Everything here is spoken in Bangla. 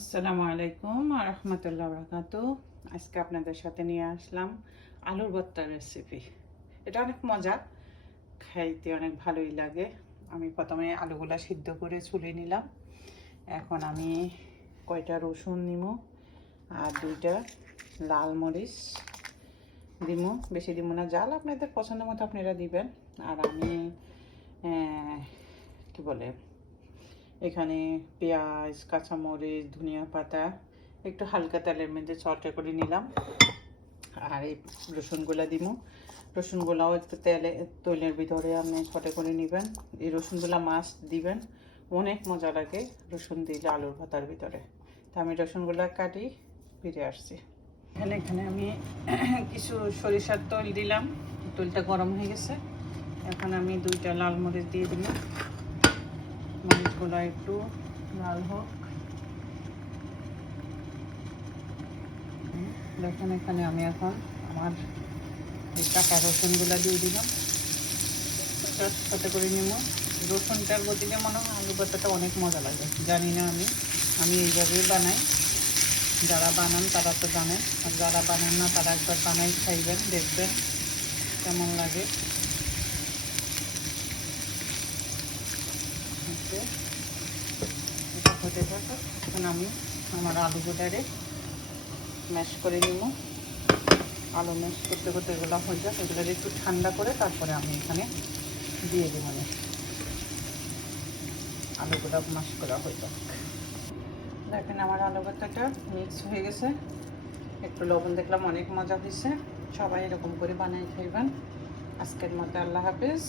আসসালামু আলাইকুম আর রহমতুল্লাহ বরকাতু। আজকে আপনাদের সাথে নিয়ে আসলাম আলুর ভর্তার রেসিপি। এটা অনেক মজা, খাইতে অনেক ভালোই লাগে। আমি প্রথমে আলুগুলা সিদ্ধ করে ছুলে নিলাম। এখন আমি কয়টা রসুন নিব আর দুইটা লাল মরিচ দিব। বেশি দিব না, জাল আপনাদের পছন্দ মতো আপনারা দিবেন। আর আমি কি বলে এখানে পেঁয়াজ, কাঁচামরিচ, ধনিয়া পাতা একটু হালকা তেলের মধ্যে চটে করে নিলাম। আর এই রসুনগুলা দিব। রসুনগুলাও একটু তৈলের ভিতরে আপনি ছটে করে নেবেন। এই রসুনগুলা মাস্ট দিবেন, অনেক মজা লাগে রসুন দিলে আলুর ভর্তার ভিতরে। তো আমি রসুনগুলা কাটি ফিরে আসছি। এখানে আমি কিছু সরিষার তেল দিলাম, তেলটা গরম হয়ে গেছে। এখন আমি দুইটা লাল মরিচ দিয়ে দিলাম। মরিচগুলো একটু লাল হোক। দেখেন এখানে আমি এখন আমার এই কাঁচা রসুনগুলো দিয়ে দিলাম, সাথে করে নিব। রসুনটার বদলে মনে হয় আলু ভর্তাটা অনেক মজা লাগে, জানি না আমি এইভাবেই বানাই। যারা বানান তারা তো জানেন, আর যারা বানান না তারা একবার বানাই খাইবেন, দেখবেন কেমন লাগে। এটা হতে থাকো। এখন আমি আমার আলুগুলারে ম্যাশ করে নিব। আলু ম্যাশ করতে করতে এগুলো হয়ে যাক, এগুলো একটু ঠান্ডা করে তারপরে আমি এখানে দিয়ে দেব। মানে আলুগুলো ম্যাশ করা হয়ে যাক। দেখেন আমার আলু ভর্তাটা মিক্স হয়ে গেছে। একটু লবণ দেখলাম, অনেক মজা হয়েছে। সবাই এরকম করে বানাই খাইবেন। আজকের মতো আল্লাহ হাফেজ।